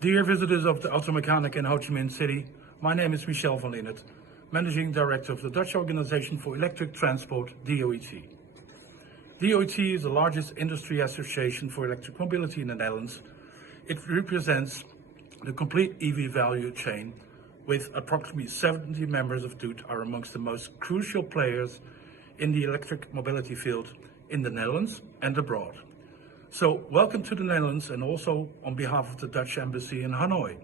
Dear visitors of the Automechanika in Ho Chi Minh City, my name is Michel van Linnet, Managing Director of the Dutch Organization for Electric Transport, Doet. Doet is the largest industry association for electric mobility in the Netherlands. It represents the complete EV value chain, with approximately 70 members of Doet are amongst the most crucial players in the electric mobility field in the Netherlands and abroad. So welcome to the Netherlands, and also on behalf of the Dutch Embassy in Hanoi.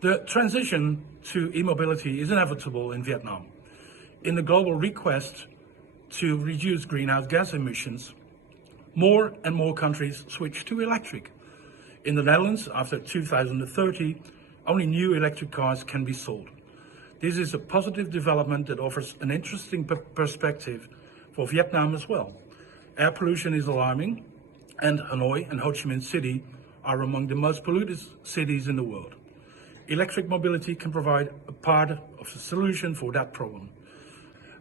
The transition to e-mobility is inevitable in Vietnam. In the global request to reduce greenhouse gas emissions, more and more countries switch to electric. In the Netherlands, after 2030, only new electric cars can be sold. This is a positive development that offers an interesting perspective for Vietnam as well. Air pollution is alarming, and Hanoi and Ho Chi Minh City are among the most polluted cities in the world. Electric mobility can provide a part of the solution for that problem.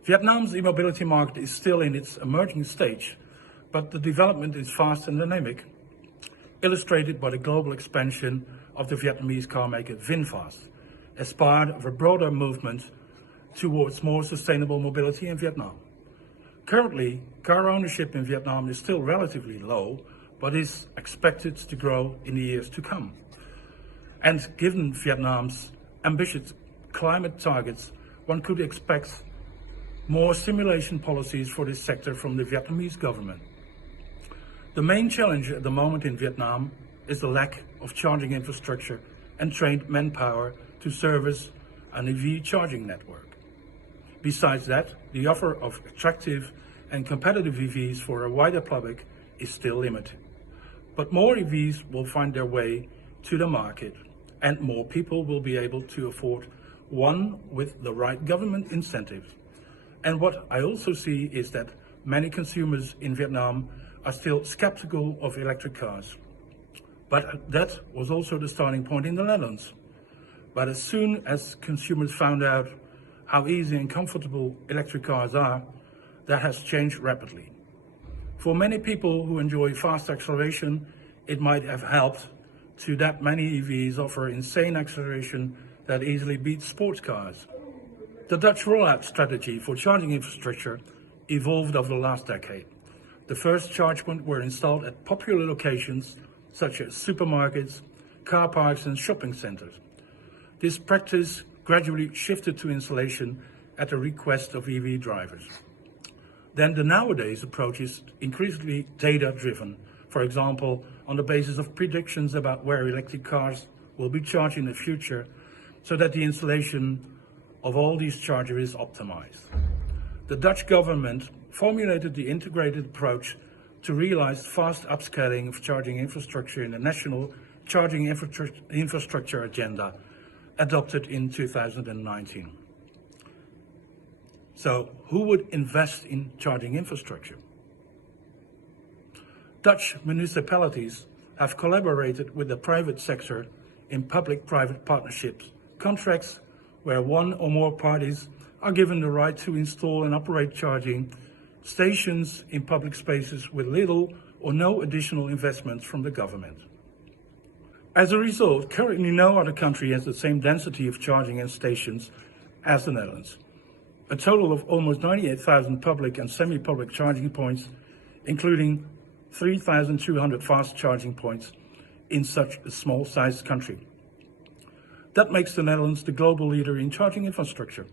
Vietnam's e-mobility market is still in its emerging stage, but the development is fast and dynamic, illustrated by the global expansion of the Vietnamese car maker VinFast, as part of a broader movement towards more sustainable mobility in Vietnam. Currently, car ownership in Vietnam is still relatively low, but is expected to grow in the years to come. And given Vietnam's ambitious climate targets, one could expect more stimulation policies for this sector from the Vietnamese government. The main challenge at the moment in Vietnam is the lack of charging infrastructure and trained manpower to service an EV charging network. Besides that, the offer of attractive and competitive EVs for a wider public is still limited. But more EVs will find their way to the market, and more people will be able to afford one with the right government incentives. And what I also see is that many consumers in Vietnam are still skeptical of electric cars. But that was also the starting point in the Netherlands. But as soon as consumers found out how easy and comfortable electric cars are, that has changed rapidly. For many people who enjoy fast acceleration, it might have helped to that many EVs offer insane acceleration that easily beats sports cars. The Dutch rollout strategy for charging infrastructure evolved over the last decade. The first charge points were installed at popular locations such as supermarkets, car parks and shopping centers. This practice gradually shifted to installation at the request of EV drivers. Then the nowadays approach is increasingly data-driven, for example, on the basis of predictions about where electric cars will be charged in the future, so that the installation of all these chargers is optimized. The Dutch government formulated the integrated approach to realize fast upscaling of charging infrastructure in the National Charging Infrastructure Agenda, adopted in 2019. So, who would invest in charging infrastructure? Dutch municipalities have collaborated with the private sector in public-private partnerships, contracts where one or more parties are given the right to install and operate charging stations in public spaces with little or no additional investments from the government. As a result, currently no other country has the same density of charging and stations as the Netherlands. A total of almost 98,000 public and semi-public charging points, including 3,200 fast charging points in such a small-sized country. That makes the Netherlands the global leader in charging infrastructure.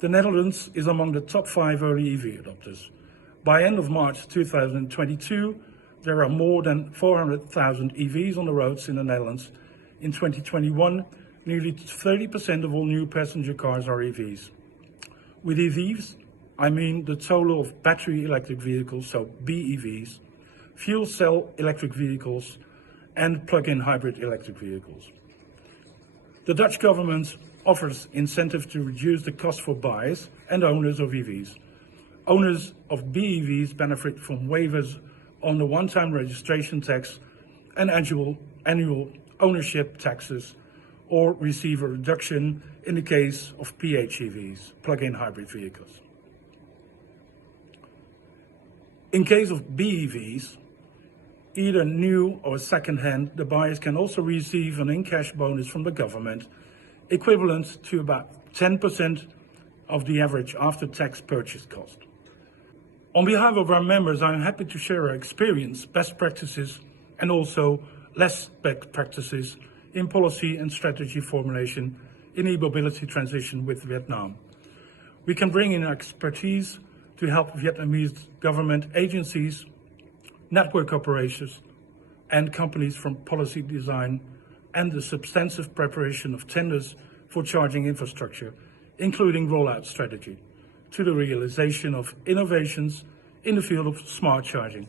The Netherlands is among the top 5 early EV adopters. By end of March 2022, there are more than 400,000 EVs on the roads in the Netherlands. In 2021, nearly 30% of all new passenger cars are EVs. With EVs, I mean the total of battery electric vehicles, so BEVs, fuel cell electric vehicles, and plug-in hybrid electric vehicles. The Dutch government offers incentives to reduce the cost for buyers and owners of EVs. Owners of BEVs benefit from waivers on the one-time registration tax and annual ownership taxes, or receive a reduction in the case of PHEVs, plug-in hybrid vehicles. In case of BEVs, either new or second-hand, the buyers can also receive an in-cash bonus from the government, equivalent to about 10% of the average after-tax purchase cost. On behalf of our members, I'm happy to share our experience, best practices, and also less best practices in policy and strategy formulation in e-mobility transition with Vietnam. We can bring in our expertise to help Vietnamese government agencies, network operators, and companies from policy design and the substantive preparation of tenders for charging infrastructure, including rollout strategy, to the realization of innovations in the field of smart charging.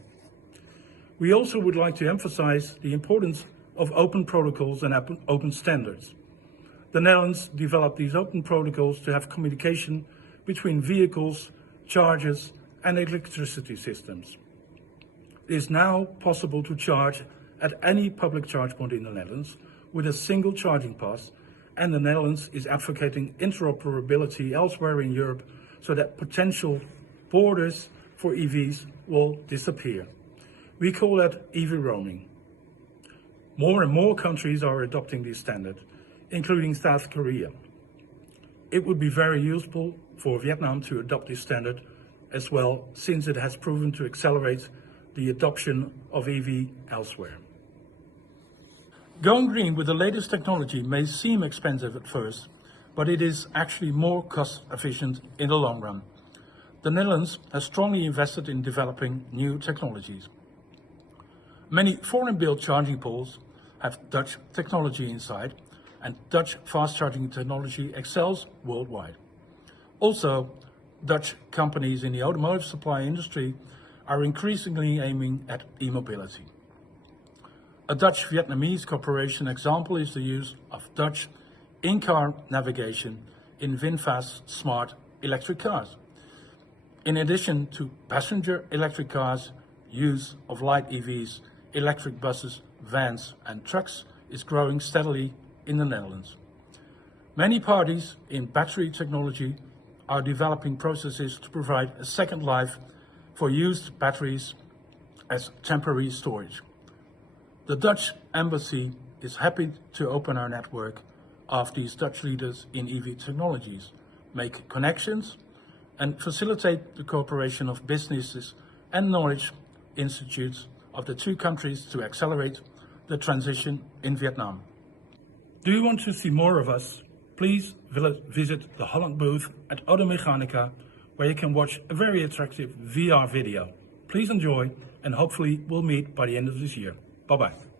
We also would like to emphasize the importance of open protocols and open standards. The Netherlands developed these open protocols to have communication between vehicles, chargers, and electricity systems. It is now possible to charge at any public charge point in the Netherlands with a single charging pass, and the Netherlands is advocating interoperability elsewhere in Europe so that potential borders for EVs will disappear. We call that EV roaming. More and more countries are adopting this standard, including South Korea. It would be very useful for Vietnam to adopt this standard as well, since it has proven to accelerate the adoption of EV elsewhere. Going green with the latest technology may seem expensive at first, but it is actually more cost efficient in the long run. The Netherlands has strongly invested in developing new technologies. Many foreign-built charging poles have Dutch technology inside, and Dutch fast charging technology excels worldwide. Also, Dutch companies in the automotive supply industry are increasingly aiming at e-mobility. A Dutch-Vietnamese cooperation example is the use of Dutch in-car navigation in VinFast's smart electric cars. In addition to passenger electric cars, use of light EVs, electric buses, vans and trucks is growing steadily in the Netherlands. Many parties in battery technology are developing processes to provide a second life for used batteries as temporary storage. The Dutch Embassy is happy to open our network of these Dutch leaders in EV technologies, make connections, and facilitate the cooperation of businesses and knowledge institutes of the two countries to accelerate the transition in Vietnam. Do you want to see more of us? Please visit the Holland booth at Automechanika, where you can watch a very attractive VR video. Please enjoy, and hopefully we'll meet by the end of this year. Bye-bye.